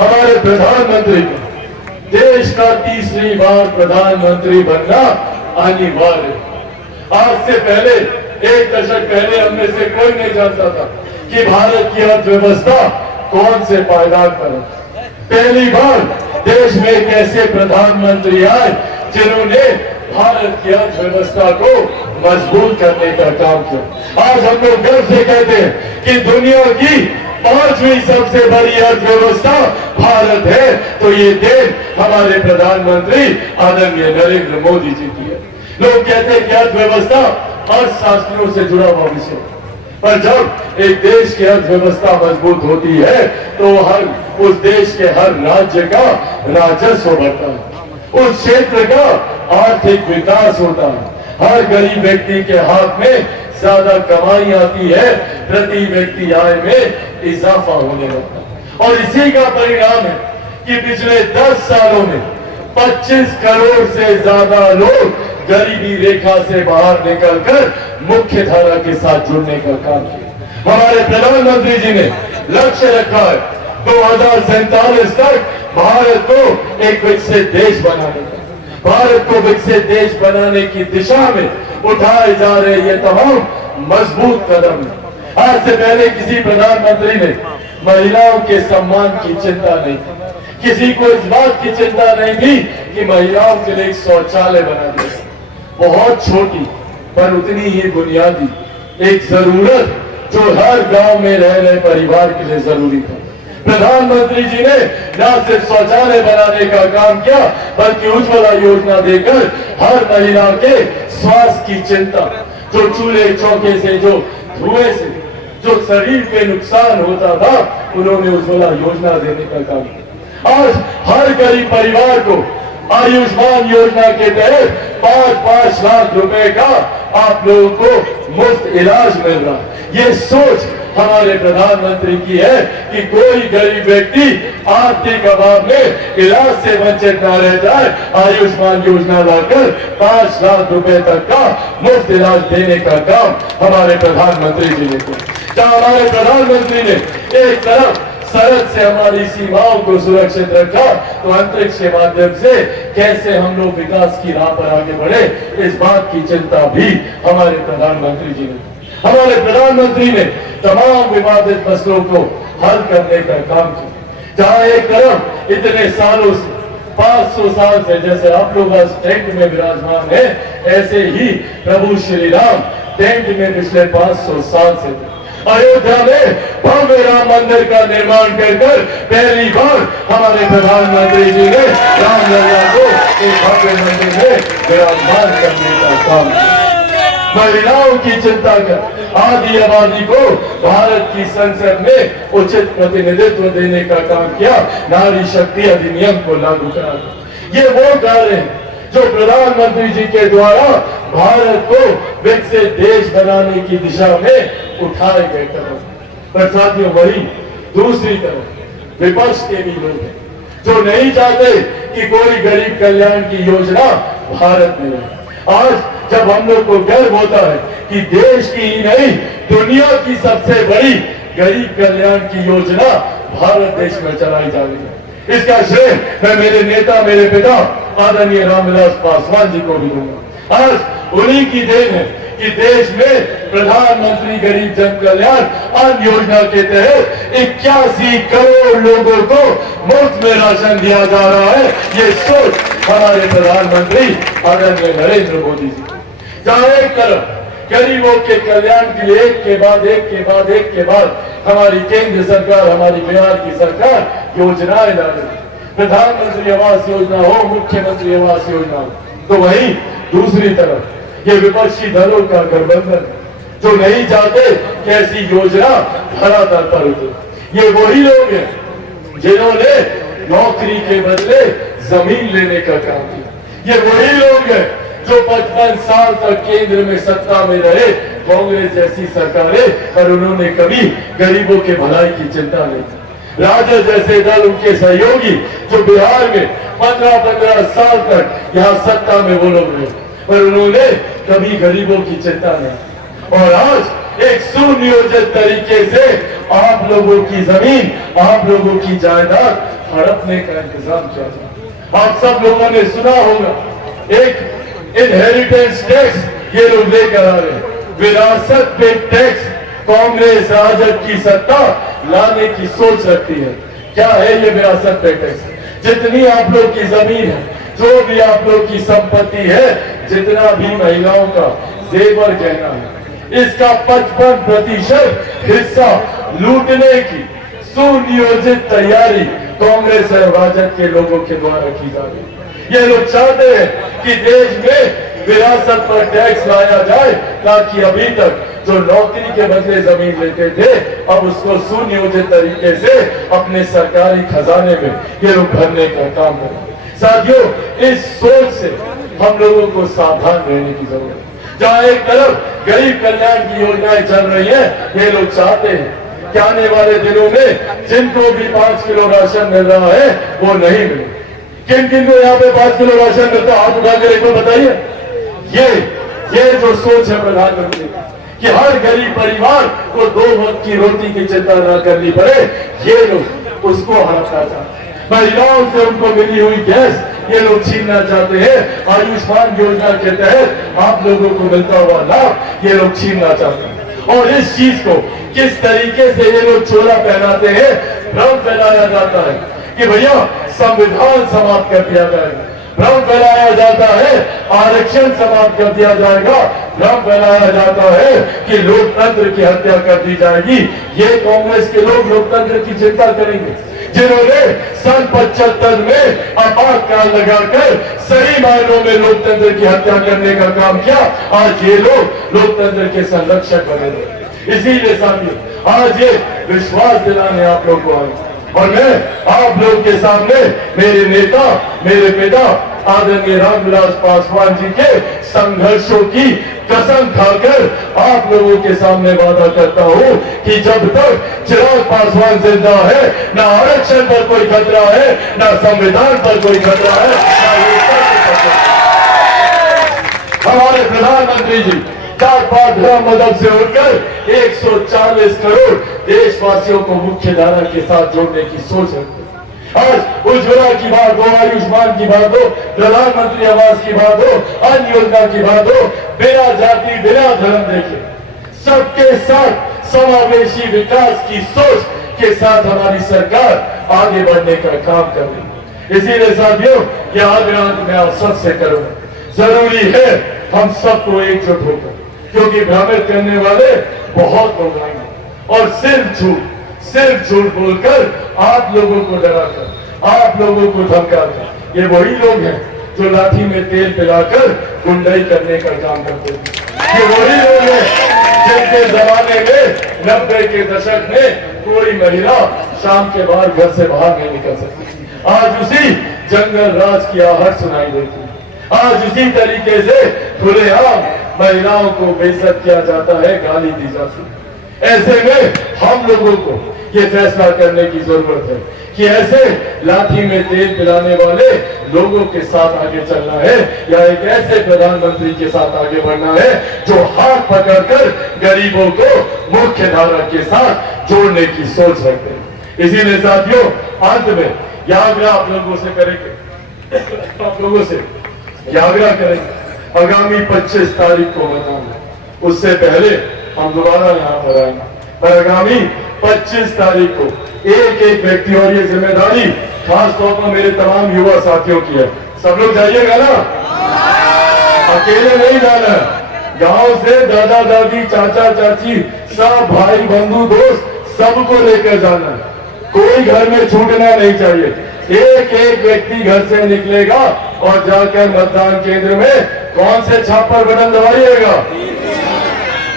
हमारे प्रधानमंत्री को देश का तीसरी बार प्रधानमंत्री बनना अनिवार्य। आज से पहले, एक दशक पहले हम में से कोई नहीं जानता था कि भारत की अर्थव्यवस्था कौन से पायदान पर है। पहली बार देश में एक ऐसे प्रधानमंत्री आए जिन्होंने भारत की अर्थव्यवस्था को मजबूत करने का काम किया। आज हम लोग गर्व से कहते हैं कि दुनिया की 5वीं सबसे बड़ी अर्थव्यवस्था भारत है, तो ये देन हमारे प्रधानमंत्री आदरणीय नरेंद्र मोदी जी की है। लोग कहते हैं कि अर्थव्यवस्था अर्थशास्त्रियों से जुड़ा हुआ विषय, पर जब एक देश की अर्थव्यवस्था मजबूत होती है तो उस देश के हर राज्य का राजस्व बढ़ता है, उस क्षेत्र का आर्थिक विकास होता है, हर गरीब व्यक्ति के हाथ में ज्यादा कमाई आती है, प्रति व्यक्ति आय में इजाफा होने लगता है। और इसी का परिणाम है कि पिछले 10 सालों में 25 करोड़ से ज्यादा लोग गरीबी रेखा से बाहर निकलकर मुख्य धारा के साथ जुड़ने का काम किया। हमारे प्रधानमंत्री जी ने लक्ष्य रखा है 2047 तक भारत को एक विकसित देश बनाने का। भारत को विकसित देश बनाने की दिशा में उठाए जा रहे ये तमाम मजबूत कदम है। आज से पहले किसी प्रधानमंत्री ने महिलाओं के सम्मान की चिंता नहीं की, किसी को इस बात की चिंता नहीं थी कि महिलाओं के लिए एक शौचालय बना दिया। बहुत छोटी पर उतनी ही बुनियादी एक जरूरत जो हर गांव में रह रहे परिवार के लिए जरूरी था। प्रधानमंत्री जी ने न सिर्फ शौचालय बनाने का काम किया बल्कि उज्ज्वला योजना देकर हर महिला के स्वास्थ्य की चिंता, जो चूल्हे चौके से, जो धुएं से जो शरीर पे नुकसान होता था, उन्होंने उज्ज्वला योजना देने का काम किया। आज हर गरीब परिवार को आयुष्मान योजना के तहत 5-5 लाख रुपए का आप लोगों को मुफ्त इलाज मिल रहा है। ये सोच हमारे प्रधानमंत्री की है कि कोई गरीब व्यक्ति आर्थिक अभाव में इलाज से वंचित न रह जाए। आयुष्मान योजना लाकर 5 लाख रुपए तक का मुफ्त इलाज देने का काम हमारे प्रधानमंत्री जी ने किया। जहां हमारे प्रधानमंत्री ने एक तरफ सरहद से हमारी सीमाओं को सुरक्षित रखा, तो अंतरिक्ष के माध्यम से कैसे हम लोग विकास की राह पर आगे बढ़े, इस बात की चिंता भी हमारे प्रधानमंत्री जी ने। हमारे प्रधानमंत्री ने तमाम विवादित मसलों को हल करने का काम किया। जहां एक तरफ इतने सालों से 500 साल से, जैसे आप लोग आज टेंट में विराजमान है, ऐसे ही प्रभु श्री राम टेंट में पिछले 500 साल से अयोध्या में भव्य राम मंदिर का निर्माण कर पहली बार हमारे प्रधानमंत्री जी ने रामलला को एक भव्य मंदिर में विराजमान करने का काम किया। महिलाओं की चिंता कर आधी आबादी को भारत की संसद में उचित प्रतिनिधित्व देने का काम किया। नारी शक्ति अधिनियम को लागू करा। ये वो कार्य हैं जो प्रधानमंत्री जी के द्वारा भारत को विकसित देश बनाने की दिशा में उठाए गए कदम। पर साथियों, वही दूसरी तरफ विपक्ष के भी लोग हैं जो नहीं चाहते कि कोई गरीब कल्याण की योजना भारत में रहे। आज जब हम लोग को गर्व होता है कि देश की ही नहीं दुनिया की सबसे बड़ी गरीब कल्याण की योजना भारत देश में चलाई जा रही है, इसका श्रेय मैं मेरे नेता, मेरे पिता आदरणीय रामविलास पासवान जी को भी दूंगा। आज उन्हीं की देन है कि देश में प्रधानमंत्री गरीब जन कल्याण अन्न योजना के तहत 81 करोड़ लोगों को मुफ्त में राशन दिया जा रहा है। ये सोच हमारे प्रधानमंत्री आदरणीय नरेंद्र मोदी जी। जहां एक तरफ गरीबों के कल्याण के लिए एक के बाद हमारी केंद्र सरकार, हमारी बिहार की सरकार योजनाएं ला रही है, प्रधानमंत्री आवास योजना हो, मुख्यमंत्री आवास योजना हो, तो वहीं दूसरी तरफ ये विपक्षी दलों का गठबंधन जो नहीं चाहते कि ऐसी योजना धरातल पर उतरे। ये वही लोग हैं जिन्होंने नौकरी के बदले जमीन लेने का काम किया। ये वही लोग हैं जो 55 साल तक केंद्र में सत्ता में रहे, कांग्रेस जैसी सरकारें, पर उन्होंने कभी गरीबों के भलाई की चिंता नहीं की। राजद जैसे दल, उनके सहयोगी जो बिहार में 15-15 साल तक यहाँ सत्ता में वो लोग रहे, पर उन्होंने कभी गरीबों की चिंता नहीं। और आज एक सुनियोजित तरीके से आप लोगों की जमीन, आप लोगों की जायदाद हड़पने का इंतजाम किया जाए। आप सब लोगों ने सुना होगा एक इनहेरिटेंस टैक्स ये लोग लेकर आ रहे हैं, विरासत पे टैक्स। कांग्रेस राजद की सत्ता लाने की सोच रखती है। क्या है ये विरासत पे टैक्स? जितनी आप लोग की जमीन है, जो भी आप लोग की संपत्ति है, जितना भी महिलाओं का जेवर गहना है, इसका 55% हिस्सा लूटने की सुनियोजित तैयारी कांग्रेस और राजद के लोगों के द्वारा की जा रही है। ये लोग चाहते हैं कि देश में विरासत पर टैक्स लाया जाए, ताकि अभी तक जो नौकरी के बदले जमीन लेते थे, अब उसको सुनियोजित तरीके से अपने सरकारी खजाने में ये लोग भरने का काम करें। साथियों, इस सोच से हम लोगों को सावधान रहने की जरूरत है। जहां एक तरफ गरीब कल्याण की योजनाएं चल रही है, ये लोग चाहते हैं कि आने वाले दिनों में जिनको भी 5 किलो राशन मिल रहा है वो नहीं मिले। किन किन को यहाँ पे 5 किलो राशन मिलता है, हाथ उठाकर एक बार बताइए। ये जो सोच है प्रधानमंत्री कि हर गरीब परिवार को 2 वक्त की रोटी की चिंता न करनी पड़े, ये लोग उसको हड़पना चाहते हैं। महिलाओं से उनको मिली हुई गैस ये लोग छीनना चाहते हैं। आयुष्मान योजना के तहत आप लोगों को मिलता हुआ लाभ ये लोग छीनना चाहते हैं। और इस चीज को किस तरीके से ये लोग चोला पहनाते हैं, भ्रम फैलाया जाता है कि भैया संविधान समाप्त कर दिया जाएगा, भ्रम फैलाया जाता है आरक्षण समाप्त कर दिया जाएगा, भ्रम फैलाया जाता है कि लोकतंत्र की हत्या कर दी जाएगी। ये कांग्रेस के लोग लोकतंत्र की चिंता करेंगे, जिन्होंने सन 75 में आपातकाल लगाकर सही मायनों में लोकतंत्र की हत्या करने का काम किया। आज ये लोग लोकतंत्र के संरक्षक बने हुए। इसीलिए साथियों, आज ये विश्वास दिलाने आप लोग को आए और मैं आप लोग के सामने मेरे नेता, मेरे पिता आदरणीय रामविलास पासवान जी के संघर्षों की कसम खाकर आप लोगों के सामने वादा करता हूं कि जब तक चिराग पासवान जिंदा है, ना आरक्षण पर कोई खतरा है, ना संविधान पर कोई खतरा है, ना लोकतंत्र पर कोई खतरा है। हमारे प्रधानमंत्री जी जात पात धर्म मजहब से उठकर 140 करोड़ देशवासियों को मुख्य धारा के साथ जोड़ने की सोच रखते हैं। आज उज्ज्वला की बात हो, आयुष्मान की बात हो, प्रधानमंत्री आवास की बात हो, अन्य योजना की बात हो, बिना जाति बिना धर्म देखे सबके साथ समावेशी विकास की सोच के साथ हमारी सरकार आगे बढ़ने का काम कर रही है। इसीलिए साथियों, यह आग्रह मैं आप सबसे करूंगा, जरूरी है हम सबको एकजुट होकर, क्योंकि भ्रमित करने वाले बहुत लोग आएंगे और सिर्फ झूठ बोलकर आप लोगों को डराकर, आप लोगों को धमकाकर, ये वही लोग हैं जो लाठी में तेल पिलाकर गुंडाई करने का काम करते हैं। ये वही लोग हैं जिनके जमाने में 90 के दशक में कोई महिला शाम के बाद घर से बाहर नहीं निकल सकती। आज उसी जंगल राज की आहट सुनाई देती है। आज उसी तरीके से खुलेआम महिलाओं को बेइज्जत किया जाता है, गाली दी जाती है। ऐसे में हम लोगों को ये फैसला करने की जरूरत है कि ऐसे लाठी में तेल पिलाने वाले लोगों के साथ आगे चलना है या एक ऐसे प्रधानमंत्री के साथ आगे बढ़ना है जो हाथ पकड़कर गरीबों को मुख्य धारा के साथ जोड़ने की सोच रखते हैं। इसीलिए साथियों, अंत में यह आग्रह आप लोगों से करेंगे, आप लोगों से यह आग्रह करेंगे, आगामी 25 तारीख को मतदान है, उससे पहले हम दोबारा यहाँ पर आएंगे, पर आगामी 25 तारीख को एक एक व्यक्ति, और ये जिम्मेदारी खास तौर पर मेरे तमाम युवा साथियों की है, सब लोग जाइएगा ना, अकेले नहीं जाना, गांव से दादा दादी चाचा चाची सब भाई बंधु दोस्त सबको लेकर जाना है। कोई घर में छूटना नहीं चाहिए। एक एक व्यक्ति घर से निकलेगा और जाकर मतदान केंद्र में कौन से छाप पर बटन दबाइएगा,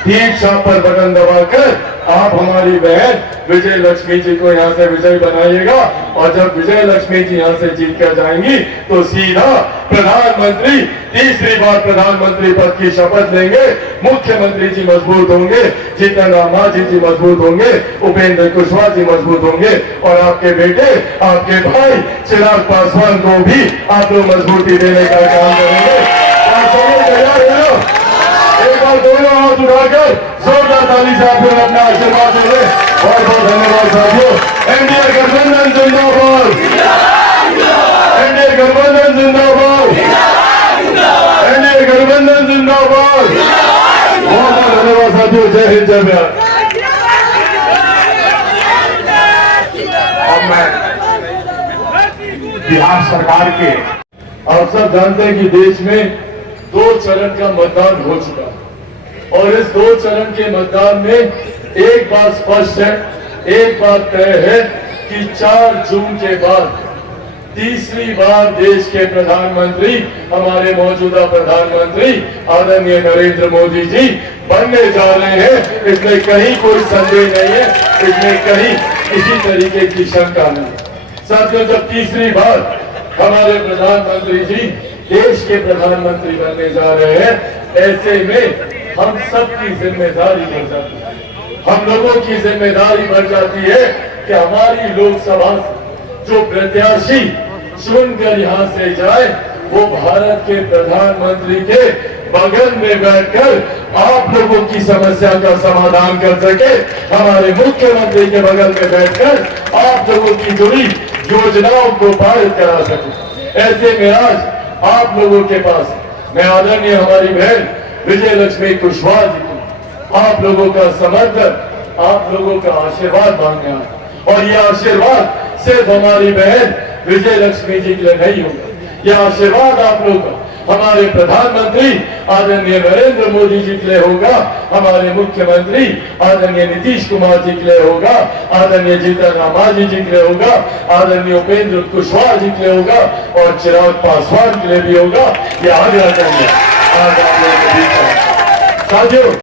ठीक छाप पर बटन दबाकर आप हमारी बहन विजय लक्ष्मी जी को यहाँ से विजय बनाइएगा। और जब विजय लक्ष्मी जी यहाँ से जीत कर जाएंगी तो सीधा प्रधानमंत्री, तीसरी बार प्रधानमंत्री पद की शपथ लेंगे। मुख्यमंत्री जी मजबूत होंगे, जीतन राम मांझी जी मजबूत होंगे, उपेंद्र कुशवाहा जी मजबूत होंगे और आपके बेटे, आपके भाई चिराग पासवान को भी आप लोग मजबूती देने का काम करेंगे। एक बार दोनों हाथ उठाकर जोरदार ताली से आप लोग अपना आशीर्वाद दे। बहुत बहुत धन्यवाद साथियों। एनडीए गठबंधन जिंदाबाद, एनडीए गठबंधन जिंदाबाद, एनडीए गठबंधन जिंदाबाद। बहुत बहुत धन्यवाद साथियों। जय हिंद, जय बिहार। अब मैं बिहार सरकार के, आप सब जानते हैं कि देश में 2 चरण का मतदान हो चुका है और इस 2 चरण के मतदान में एक बात स्पष्ट है, एक बात तय है कि 4 जून के बाद तीसरी बार देश के प्रधानमंत्री, हमारे मौजूदा प्रधानमंत्री आदरणीय नरेंद्र मोदी जी बनने जा रहे हैं। इसमें कहीं कोई संदेह नहीं है, इसमें कहीं किसी तरीके की शंका नहीं। साथियों, जब तीसरी बार हमारे प्रधानमंत्री जी देश के प्रधानमंत्री बनने जा रहे हैं, ऐसे में हम सबकी जिम्मेदारी बढ़ जाती है, हम लोगों की जिम्मेदारी बढ़ जाती है कि हमारी लोकसभा जो प्रत्याशी चुनकर यहाँ से जाए वो भारत के प्रधानमंत्री के बगल में बैठकर आप लोगों की समस्या का समाधान कर सके, हमारे मुख्यमंत्री के बगल में बैठकर आप लोगों की जुड़ी योजनाओं को पारित करा सके। ऐसे में आज आप लोगों के पास मैं आदरणीय हमारी बहन विजय लक्ष्मी कुशवाहा जी को आप लोगों का समर्थन, आप लोगों का आशीर्वाद मांगने आया और यह आशीर्वाद सिर्फ हमारी बहन विजय लक्ष्मी जी के लिए नहीं होगा, यह आशीर्वाद आप लोगों का हमारे प्रधानमंत्री आदरणीय नरेंद्र मोदी जी के लिए होगा, हमारे मुख्यमंत्री आदरणीय नीतीश कुमार जी के लिए होगा, आदरणीय जीतन राम मांझी जी के लिए होगा, आदरणीय उपेंद्र कुशवाहा जी के लिए होगा और चिराग पासवान के लिए भी होगा। यह आग्रह करेंगे आज आप लोगों के बीच में। साथियों,